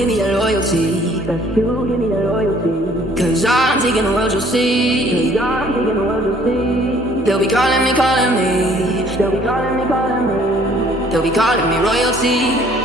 give me that loyalty. Best to give me that loyalty. Cause I'm taking the world, you'll see. Cause I'm taking the world, you'll see. They'll be calling me, calling me. They'll be calling me, calling me. They'll be calling me royalty.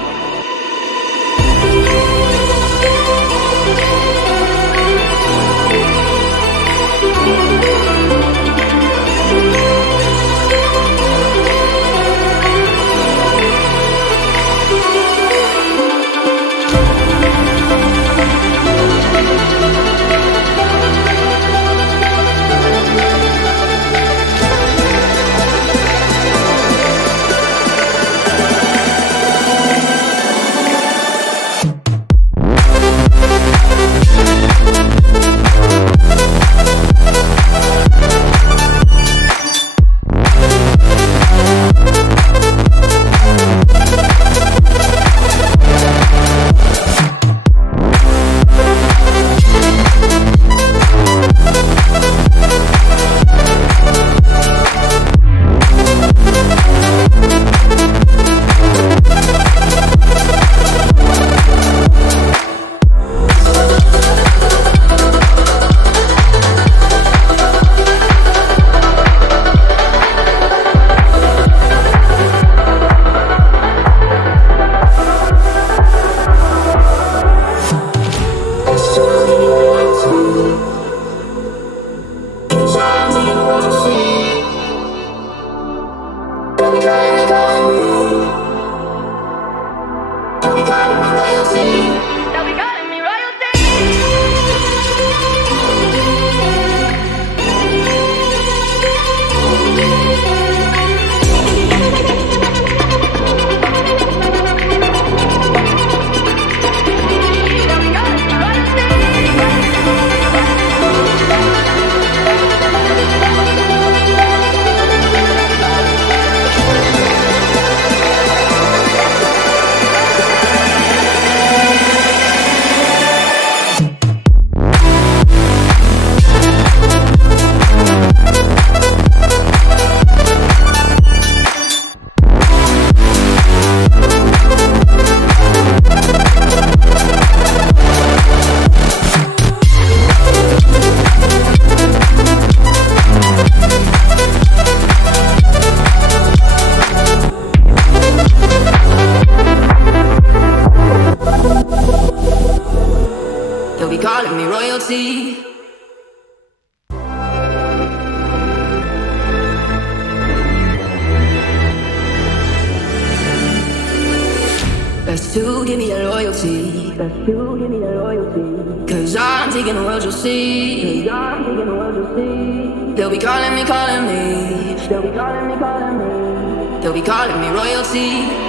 Best to give me that loyalty. Best to give me that loyalty. Cause I'm taking the world, you'll see. Cause I'm taking the world, you'll see. They'll be calling me, calling me. They'll be calling me, calling me. They'll be calling me royalty.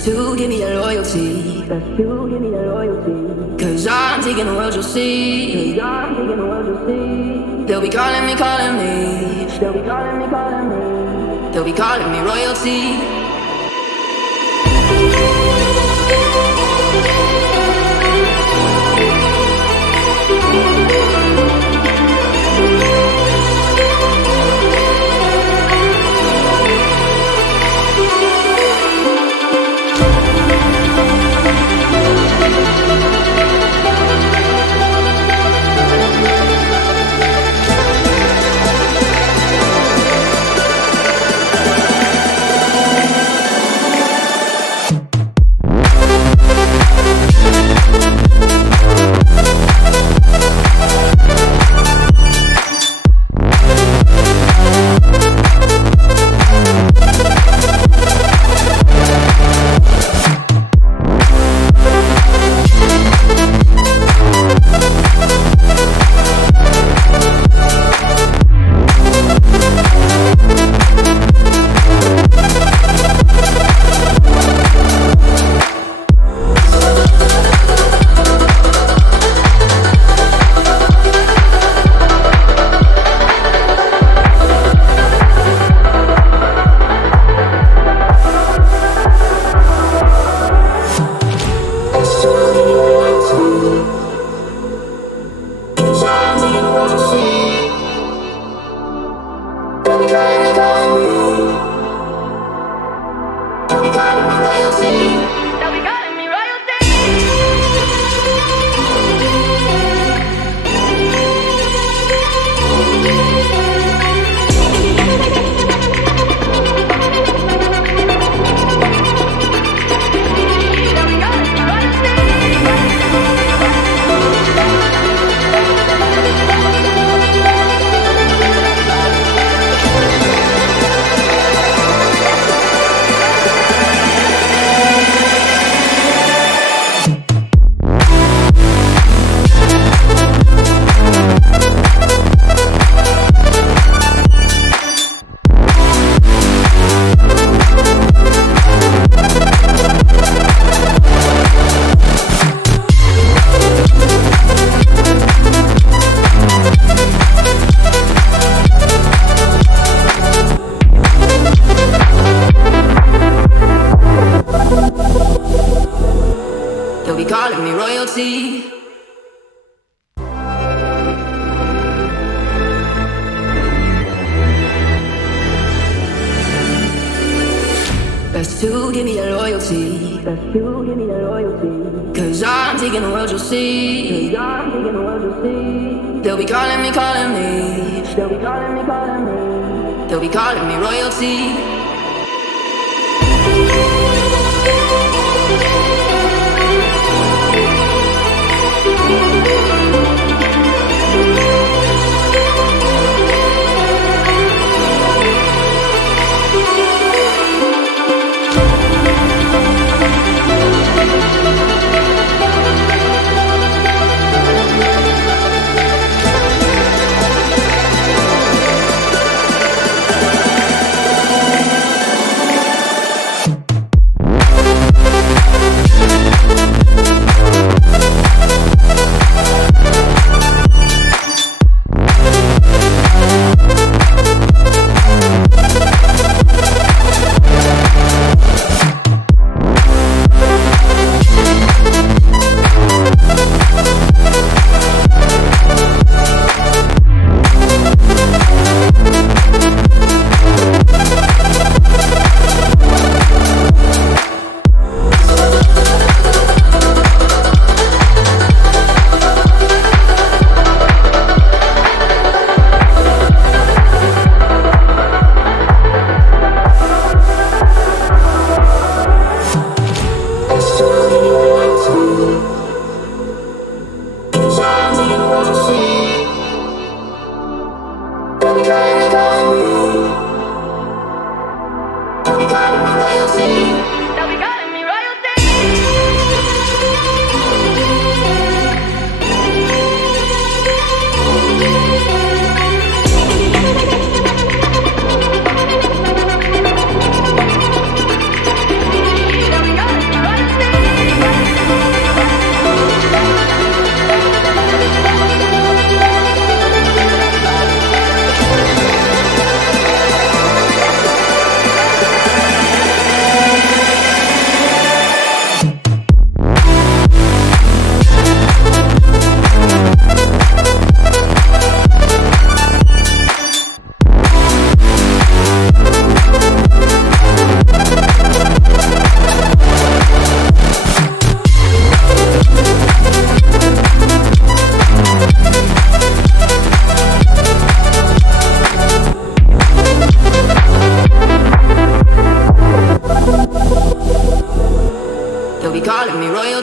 Best to give me your loyalty. Best to give me your loyalty. Cause I'm taking the world, you'll see. Cause I'm taking the world, you'll see. They'll be calling me, calling me. They'll be calling me, calling me. They'll be calling me royalty. Best to give me your loyalty. Best to give me your loyalty. Cause I'm taking the world, you'll see. Cause I'm taking the world, you'll see. They'll be calling me, calling me. They'll be calling me, calling me. They'll be calling me royalty.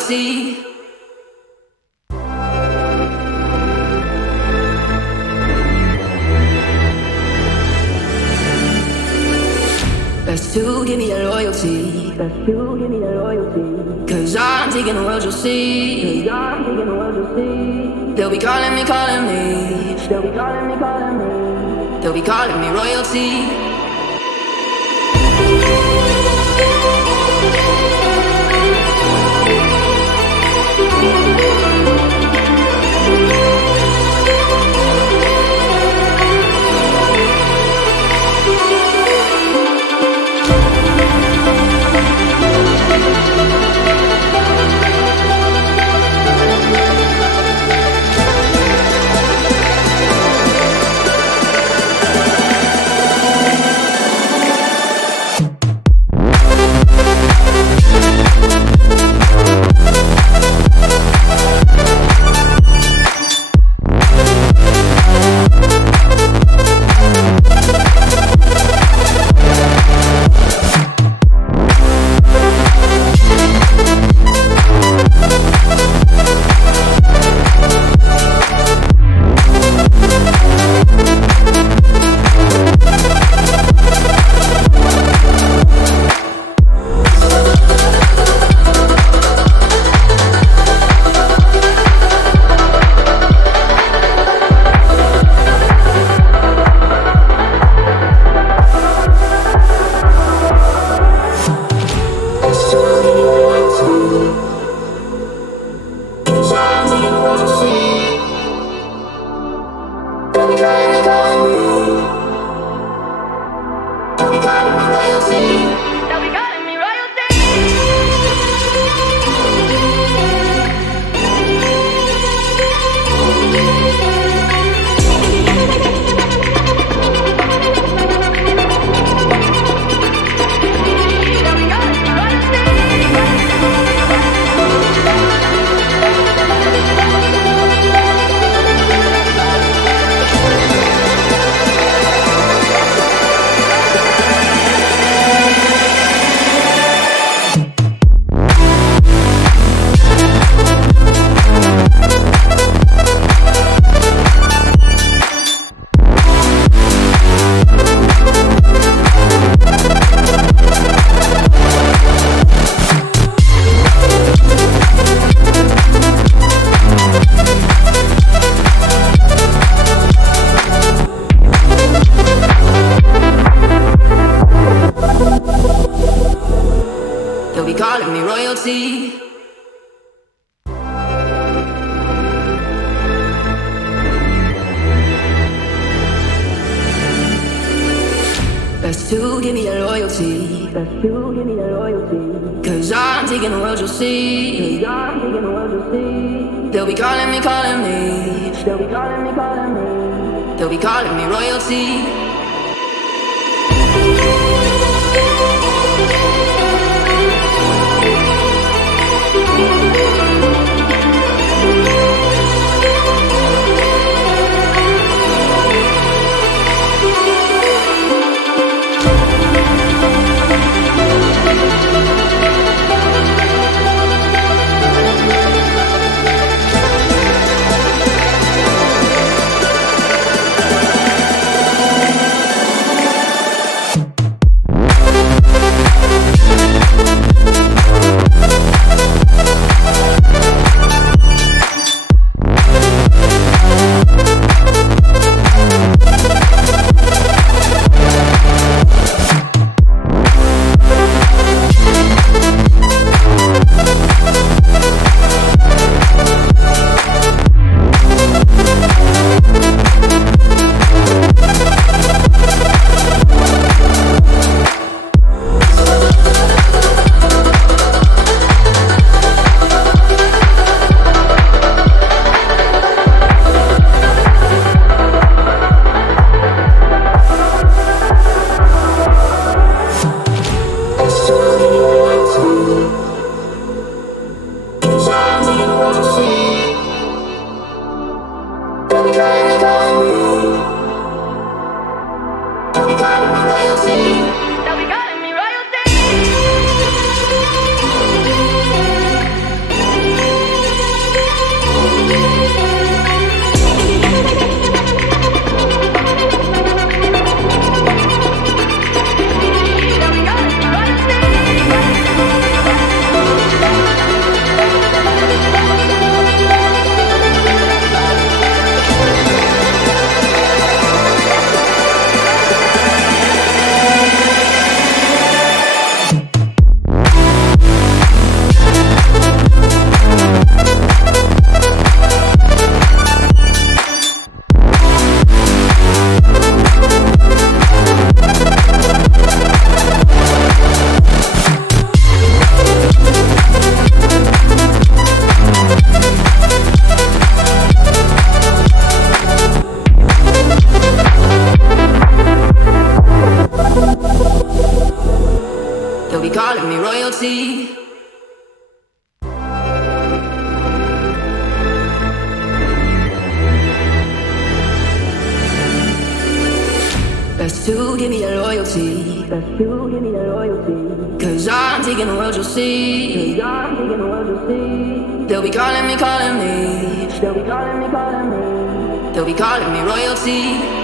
royalty. Best to give me that loyalty. Best to give me that loyalty. Cause I'm taking the world, you'll see. Cause I'm taking the world, you'll see. They'll be calling me, calling me. They'll be calling me, calling me. They'll be calling me royalty. Best to give me that loyalty. Best to give me that loyalty. Cause I'm taking the world, you'll see. Cause I'm taking the world, you'll see. They'll be calling me, calling me. They'll be calling me, calling me. They'll be calling me royalty. calling me royalty. Best to give me that loyalty. Best to give me that loyalty. Cause I'm taking the world, you'll see. Cause I'm taking the world, you'll see. They'll be calling me, calling me. They'll be calling me, calling me. They'll be calling me royalty.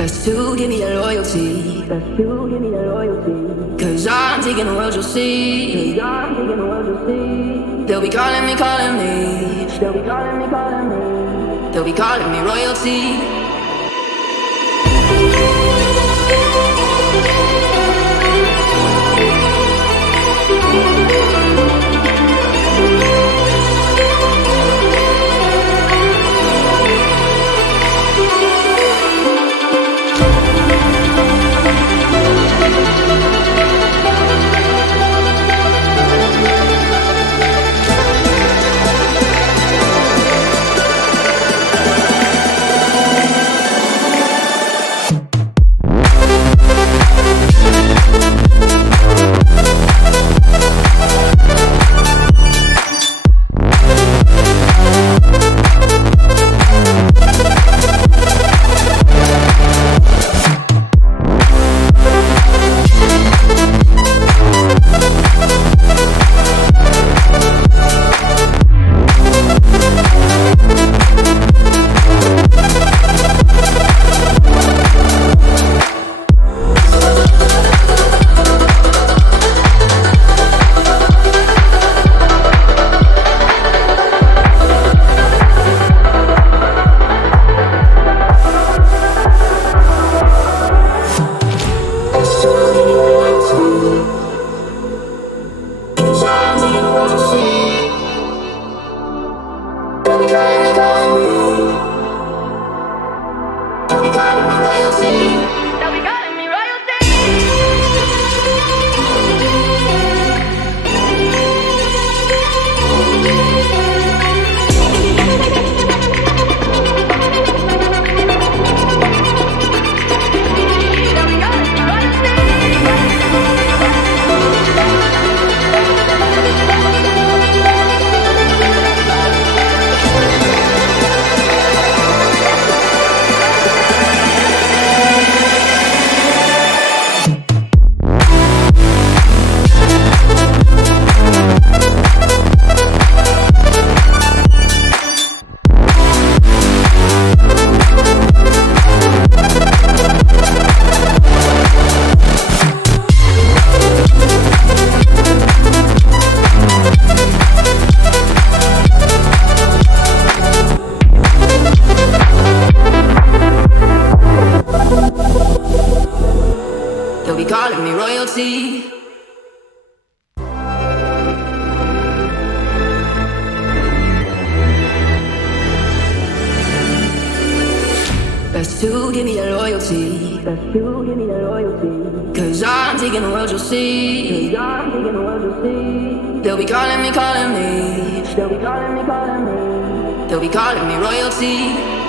Best to give me that loyalty. Best to give me that loyalty. Cause I'm taking the world, you'll see. Cause I'm taking the world, you'll see. They'll be calling me, calling me. They'll be calling me, calling me. They'll be calling me royalty. They'll be calling me royalty. Best to give me that loyalty. Best to give me that loyalty. Cause I'm taking the world, you'll see. Cause I'm taking the world, you'll see. They'll be calling me, calling me. They'll be calling me, calling me. They'll be calling me royalty.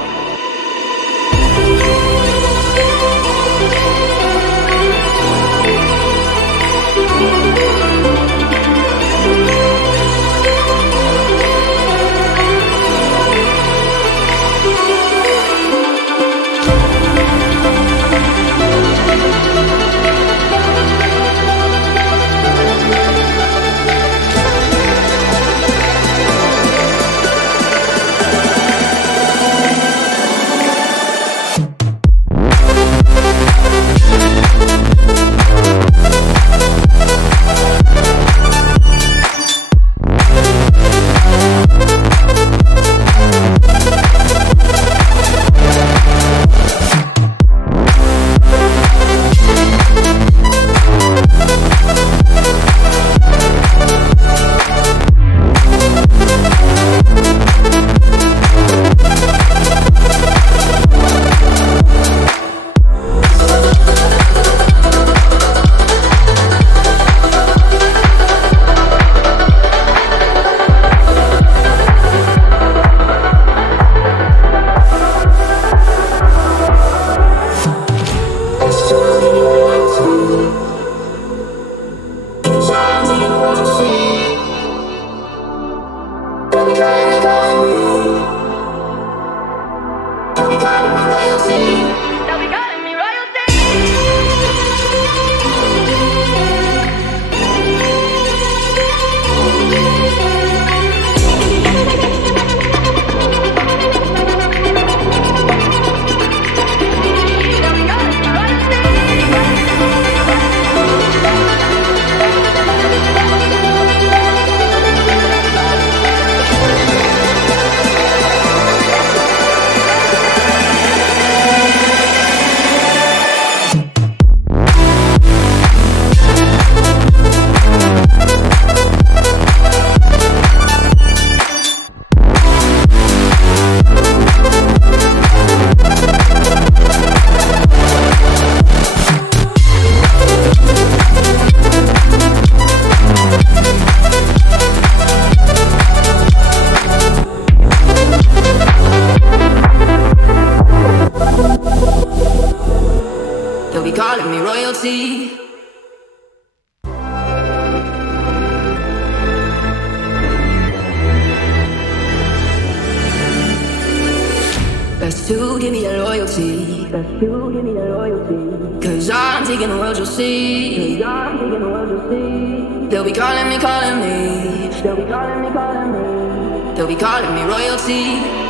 Best to give me that loyalty. Best to give me that loyalty. Cause I'm taking the world, you'll see. Cause I'm taking the world, you'll see. They'll be calling me, calling me. They'll be calling me, calling me. They'll be calling me royalty.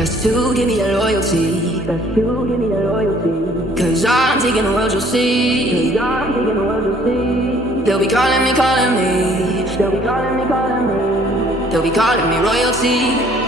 Best to give me that loyalty. Best to give me that loyalty. Cause I'm taking the world, you'll see. Cause I'm taking the world, you'll see. They'll be calling me, calling me. They'll be calling me, calling me. They'll be calling me royalty.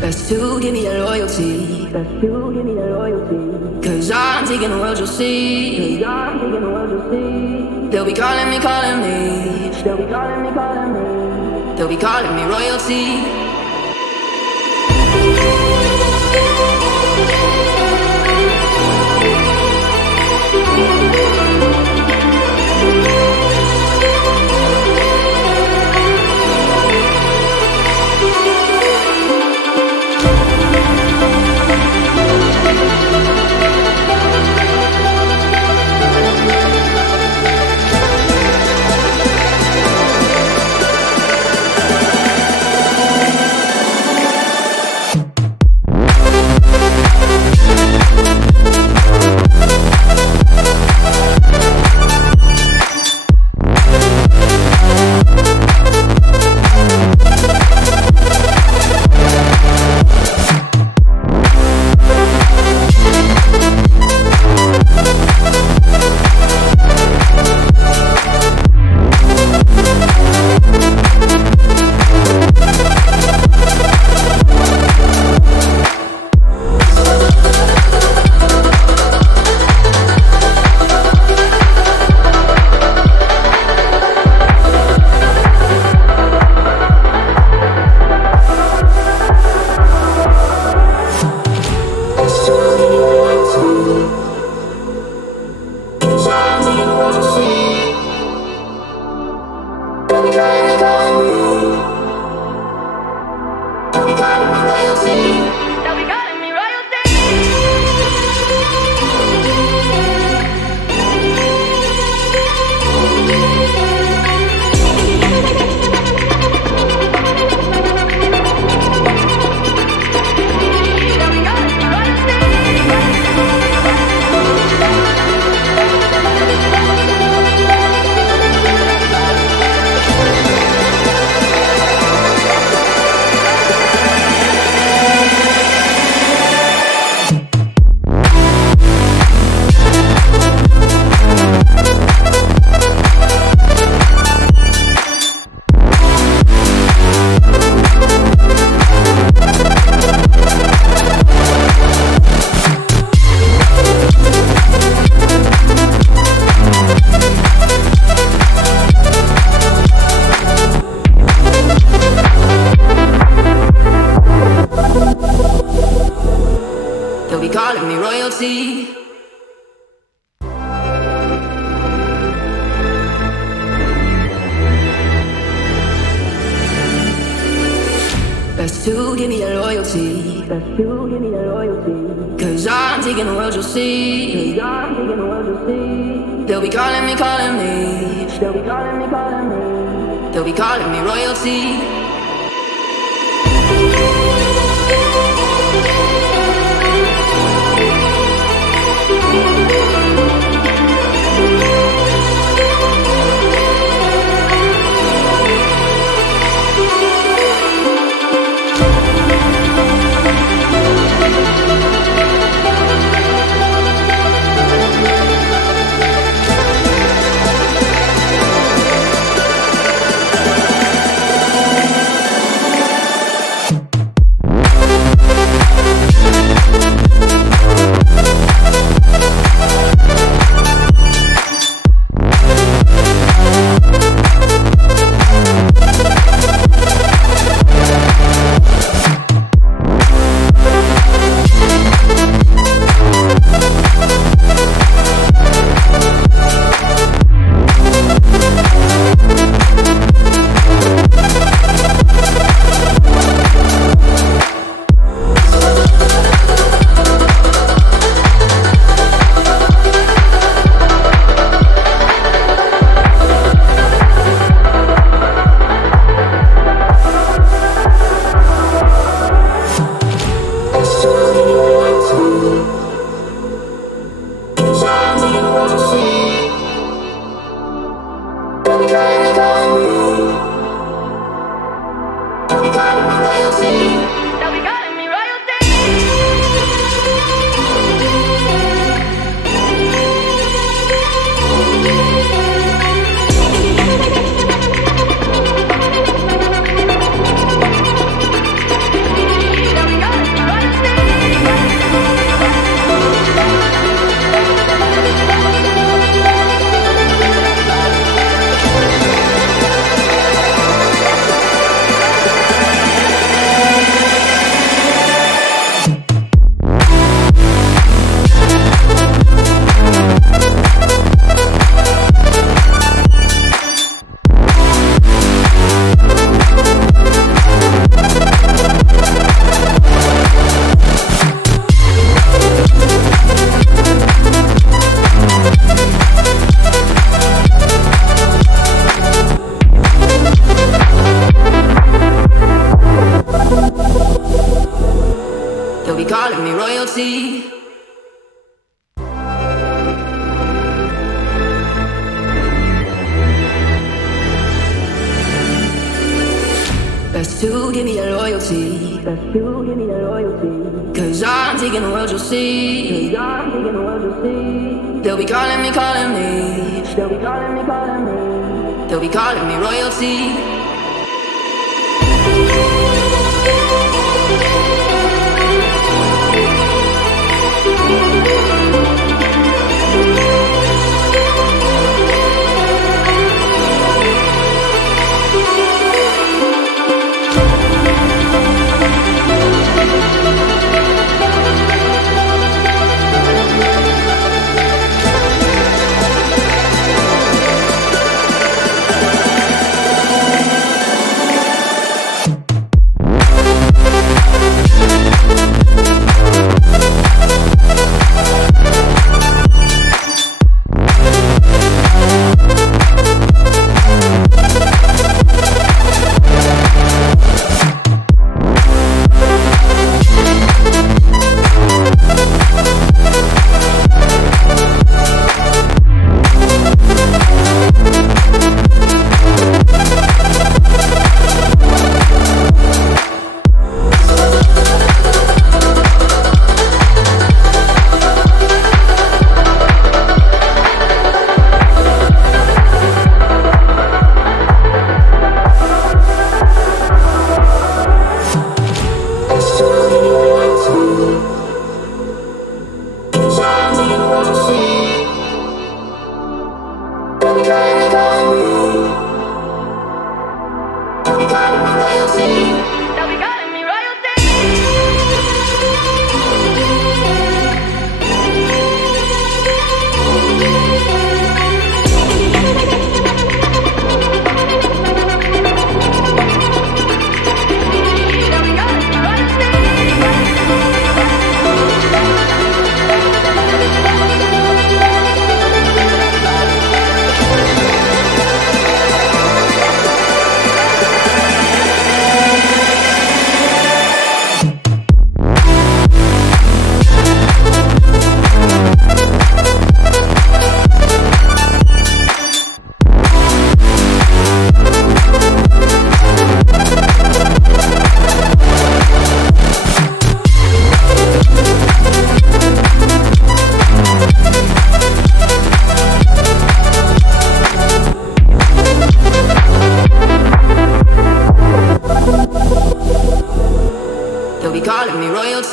Best to give me that loyalty. Best to give me that loyalty. Cause I'm taking the world, you'll see. Cause I'm taking the world, you'll see. They'll be calling me, calling me. They'll be calling me, calling me. They'll be calling me royalty. Best to give me your loyalty. Best to give me your loyalty. Cause I'm taking the world, you'll see. Cause I'm taking the world, you'll see. They'll be calling me, calling me. They'll be calling me, calling me. They'll be calling me royalty. Best to give me your loyalty. Best to give me your loyalty. Cause I'm taking the world, you'll see. Cause I'm taking the world, you'll see. They'll be calling me, calling me. They'll be calling me, calling me. They'll be calling me royalty.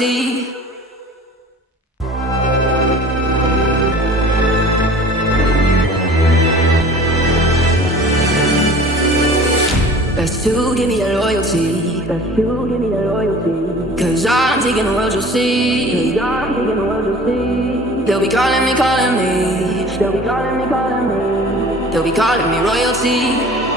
royalty. Best to give me that loyalty. Best to give me that loyalty. Cause I'm taking the world, you'll see. Cause I'm taking the world, you'll see. They'll be calling me, calling me. They'll be calling me, calling me. They'll be calling me royalty.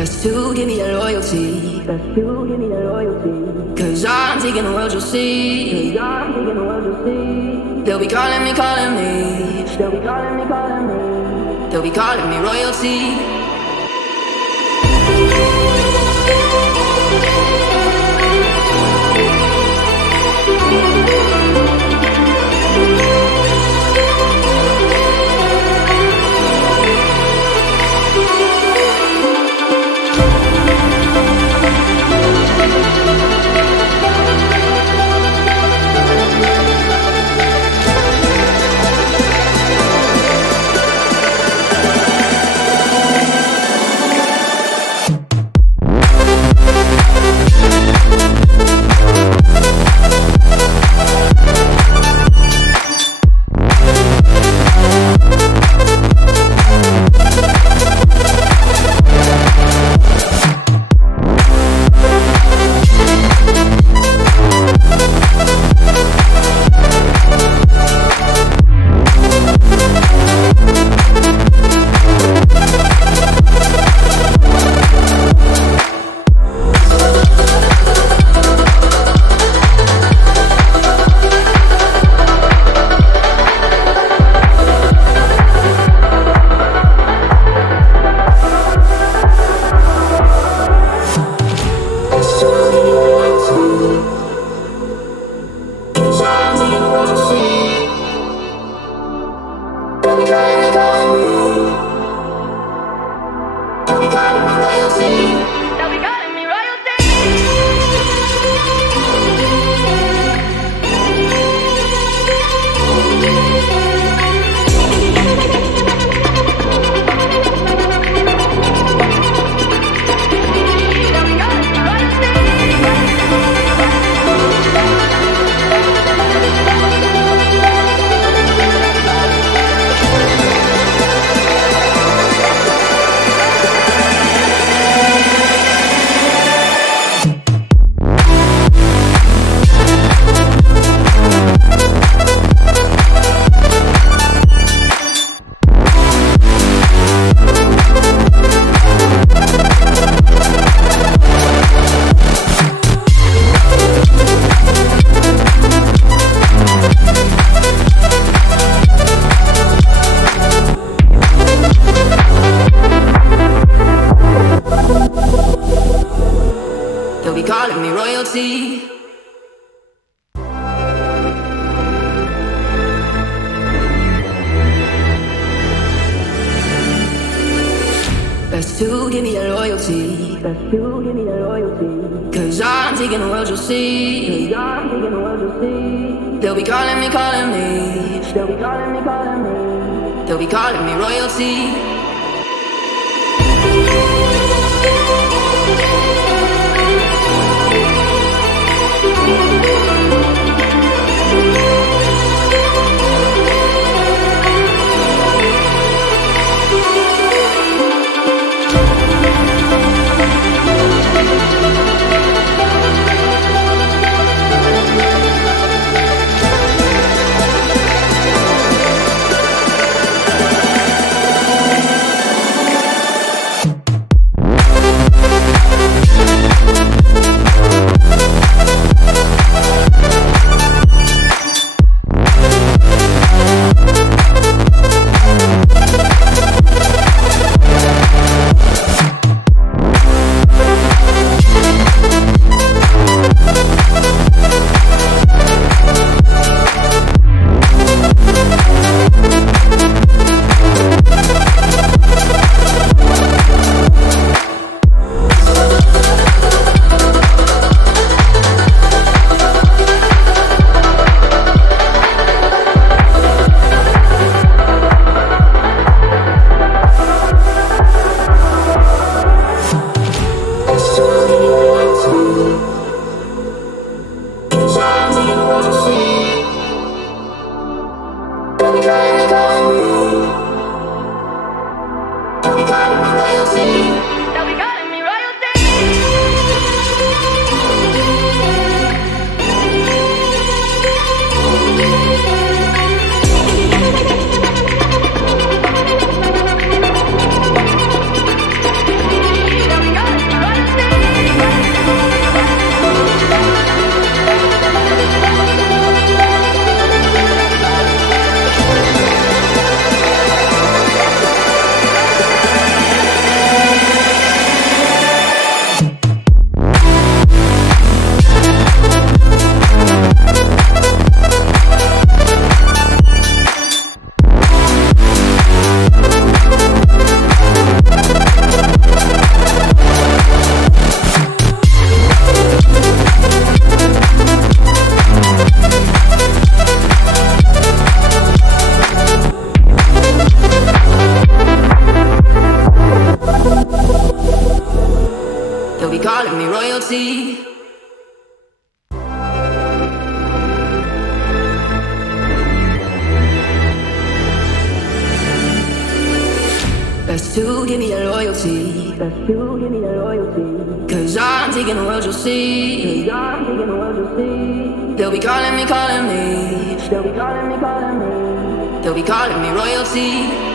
Best to give me that loyalty. Best to give me that loyalty. Cause I'm taking the world, you'll see. Cause I'm taking the world, you'll see. They'll be calling me, calling me. They'll be calling me, calling me. They'll be calling me royalty. royalty. Best to give me that loyalty. Best to give me that loyalty. Cause I'm taking the world, you'll see. Cause I'm taking the world, you'll see. They'll be calling me, calling me. They'll be calling me, calling me. They'll be calling me royalty. Best to give me that loyalty. Best to give me that loyalty. Cause I'm taking the world, you'll see. Cause I'm taking the world, you'll see. They'll be calling me, calling me. They'll be calling me, calling me. They'll be calling me royalty.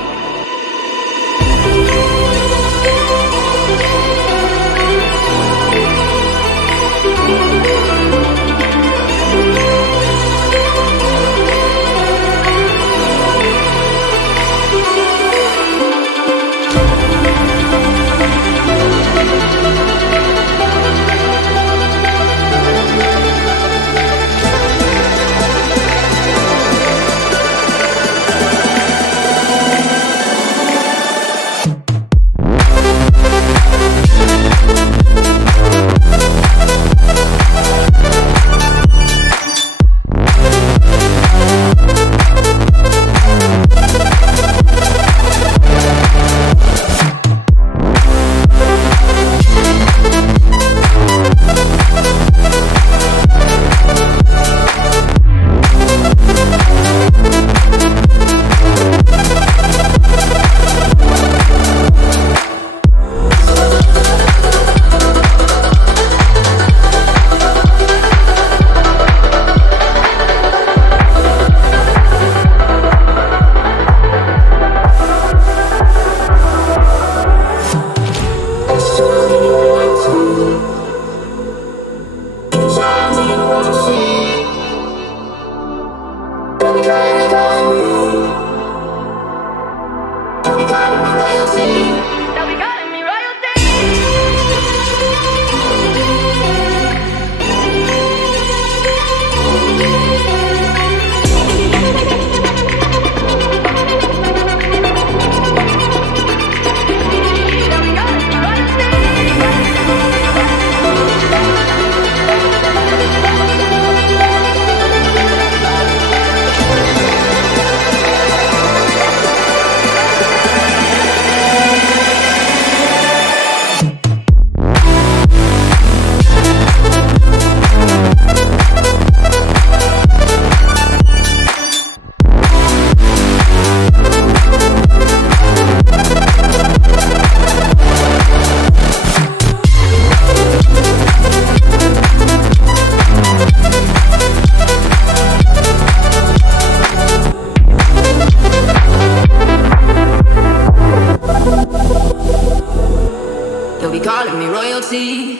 be calling me royalty.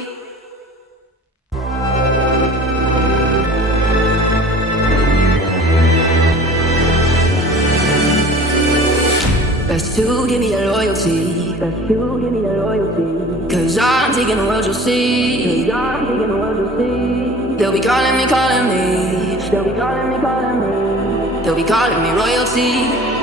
Best to give me your loyalty. Best to give me your loyalty. Cause I'm taking the world, you'll see. Cause I'm taking the world, you'll see. They'll be calling me, calling me. They'll be calling me, calling me. They'll be calling me royalty.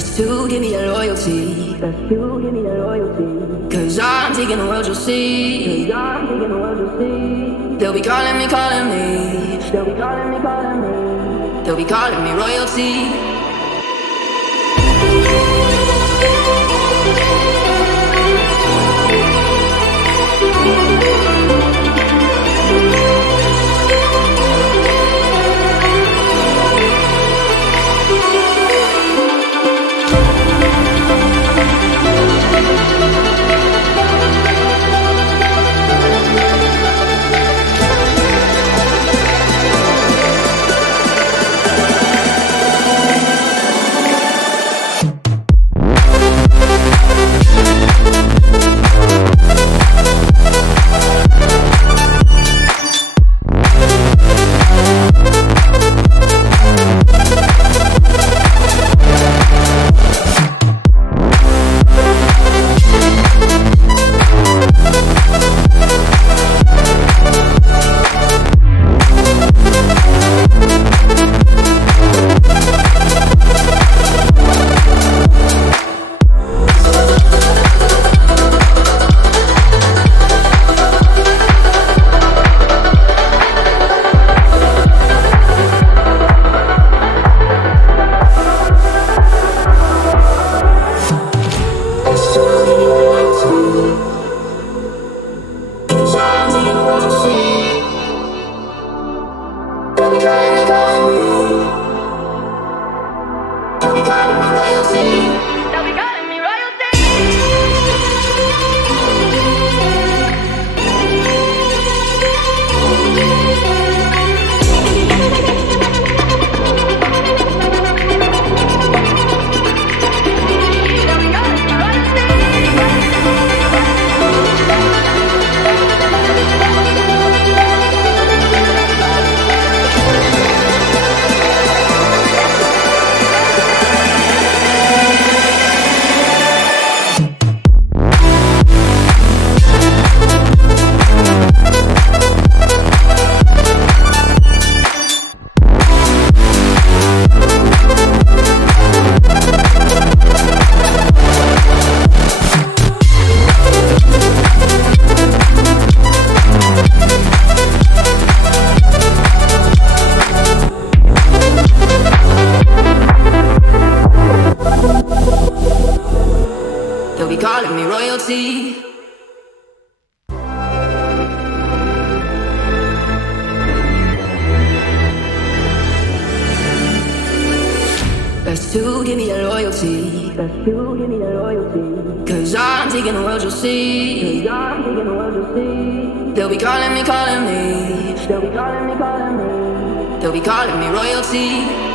Best to give me your loyalty. Best to give me your loyalty. Cause I'm taking the world, you'll see. Cause I'm taking the world, you'll see. They'll be calling me, calling me. They'll be calling me, calling me. They'll be calling me royalty. royalty. Best to give me that loyalty. Best to give me that loyalty. Cause I'm taking the world, you'll see. Cause I'm taking the world, you'll see. They'll be calling me, calling me. They'll be calling me, calling me. They'll be calling me royalty.